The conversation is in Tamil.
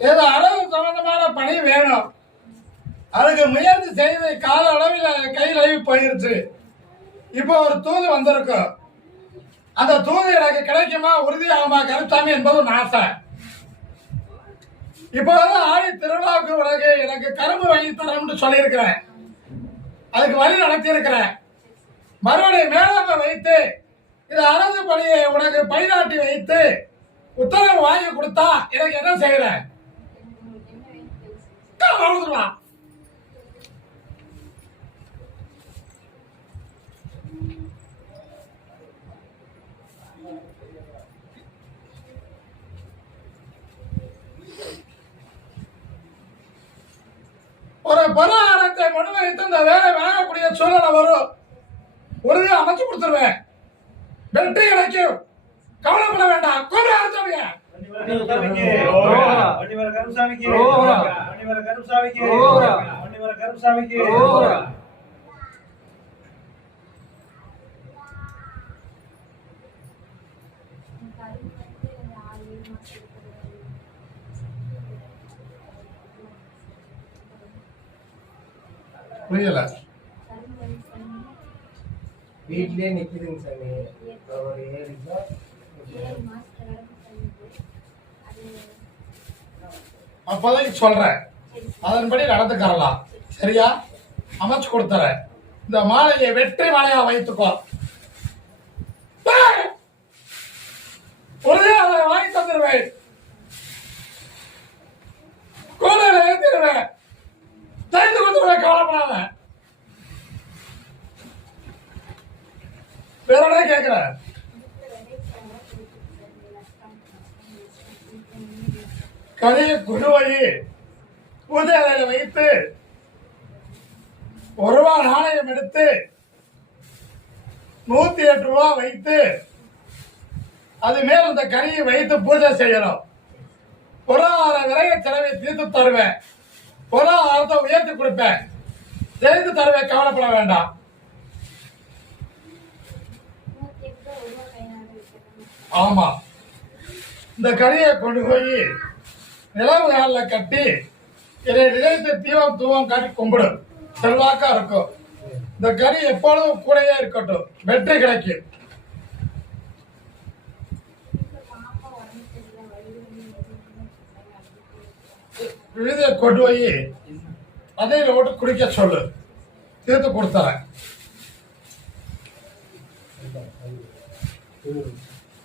ஏதோ அளவு சம்பந்தமான பணி வேணும். அதுக்கு முயற்சி செய்து கால அளவில் கையில் அழுவி போயிருச்சு. இப்போ ஒரு தூது வந்திருக்கும் அந்த தூது எனக்கு கிடைக்குமா உறுதியாகுமா கருத்தாமி என்பது ஒரு ஆசை. இப்போதான் ஆடி திருவிழாவுக்கு உனக்கு எனக்கு கரும்பு வாங்கி தரேன்னு சொல்லியிருக்கிறேன். அதுக்கு வழி நடத்தியிருக்கிறேன். மறுபடியும் மேலாக வைத்து இது அரசு பணியை உனக்கு பணிநாட்டி வைத்து உத்தரவு வாங்கி கொடுத்தா எனக்கு என்ன செய்கிறேன் செய்யறேன் கொடுத்துருவான் ஒரு பரிகாரத்தை முன்வைத்து இந்த வேலை வாங்கக்கூடிய சூழ்நிலை வரும். உறுதியாக அமைச்சு கொடுத்துருவேன். வெற்றி கிடைக்கும். கவலைப்பட வேண்டாம். கூப்பிட ஆரம்பிங்க வண்டிவர கருசாமிக்கு ரோரா. புரியல வீட்லயே நிக்குதுங்க சாமி ஒரு ஏழு சார் அப்போதைக்கு சொல்றேன். அதன்படி நடந்துக்கறலாம் சரியா? அமைச்சு கொடுத்துறேன். இந்த மாலையை வெற்றி மாலையா வைத்துக்கோ. உறுதியாக வாங்கி தந்துடுவேன் கோலையில ஏற்றிடுவேன் தெரிந்து கொடுத்துருவேன் கவலைப்படாத. வேற கேட்கிறேன்? கதையை குருவை பூஜை அறையில வைத்து ஒரு ரூபா நாணயம் எடுத்து நூத்தி எட்டு ரூபா வைத்து அது மேல் அந்த கனியை வைத்து பூஜை செய்யணும். பொருளாதார விலைய செலவை தீர்த்து தருவேன். பொருளாதாரத்தை உயர்த்தி கொடுப்பேன். செய்து தருவேன் கவலைப்பட வேண்டாம். ஆமா. இந்த கனியை கொண்டு போய் நிலவு நாளில் கட்டி இதை நினைத்து தீபம் தூவம் காட்டி கும்பிடு செல்வாக்கா இருக்கும். இந்த கனி எப்பொழுதும் கூடயே இருக்கட்டும். வெற்றி கிடைக்கும். விழுதியை கொண்டு போய் அதை ஓட்டு குடிக்க சொல்லு. தீர்த்து கொடுத்துறேன்.